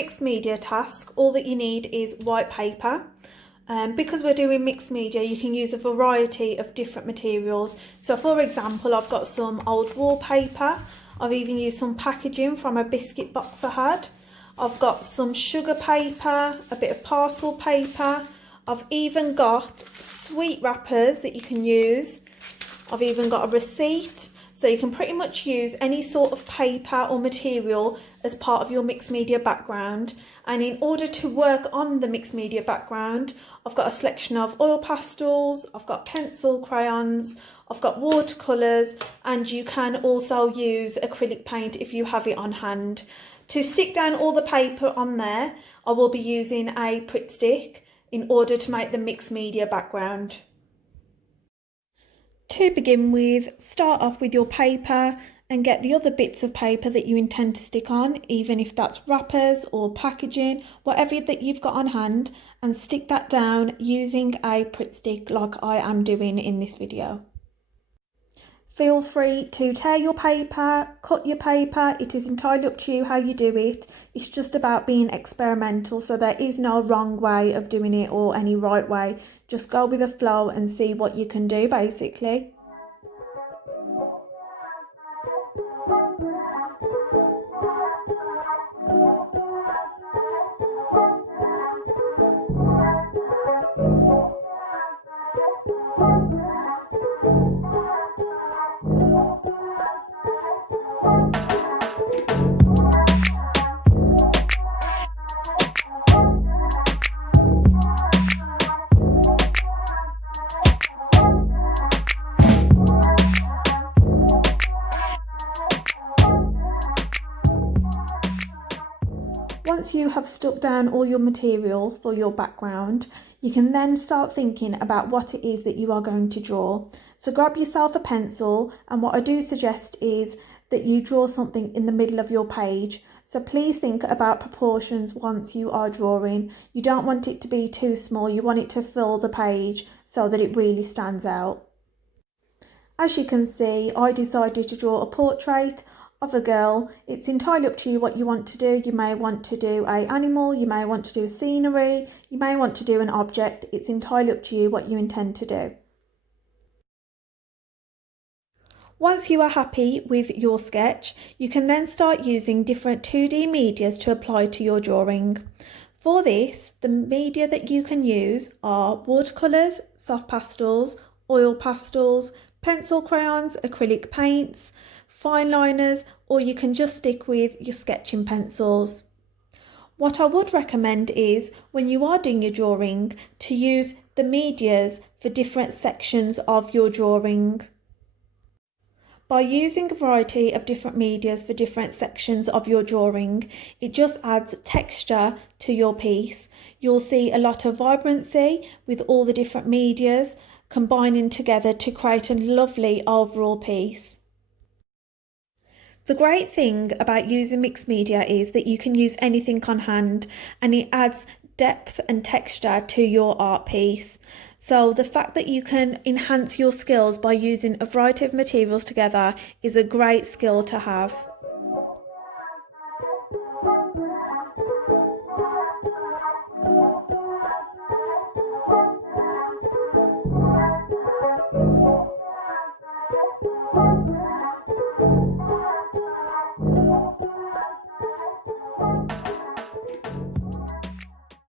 mixed media task, all that you need is white paper. Because we're doing mixed media, you can use a variety of different materials. So for example, I've got some old wallpaper. I've even used some packaging from a biscuit box I had. I've got some sugar paper, a bit of parcel paper. I've even got sweet wrappers that you can use. I've even got a receipt. So you can pretty much use any sort of paper or material as part of your mixed media background. And in order to work on the mixed media background, I've got a selection of oil pastels, I've got pencil crayons, I've got watercolours, and you can also use acrylic paint if you have it on hand. To stick down all the paper on there, I will be using a Pritt stick in order to make the mixed media background. To begin with, start off with your paper and get the other bits of paper that you intend to stick on, even if that's wrappers or packaging, whatever that you've got on hand, and stick that down using a Pritt stick like I am doing in this video. Feel free to tear your paper, cut your paper, it is entirely up to you how you do it. It's just about being experimental, so there is no wrong way of doing it or any right way. Just go with the flow and see what you can do basically. Once you have stuck down all your material for your background, you can then start thinking about what it is that you are going to draw. So grab yourself a pencil, and what I do suggest is that you draw something in the middle of your page. So please think about proportions once you are drawing. You don't want it to be too small, you want it to fill the page so that it really stands out. As you can see, I decided to draw a portrait of a girl. It's entirely up to you what you want to do. You may want to do an animal, you may want to do scenery, you may want to do an object. It's entirely up to you what you intend to do. Once you are happy with your sketch, you can then start using different 2D medias to apply to your drawing. For this, the media that you can use are watercolours, soft pastels, oil pastels, pencil crayons, acrylic paints, fine liners, or you can just stick with your sketching pencils. What I would recommend is, when you are doing your drawing, to use the medias for different sections of your drawing. By using a variety of different medias for different sections of your drawing, it just adds texture to your piece. You'll see a lot of vibrancy with all the different medias combining together to create a lovely overall piece. The great thing about using mixed media is that you can use anything on hand, and it adds depth and texture to your art piece. So the fact that you can enhance your skills by using a variety of materials together is a great skill to have.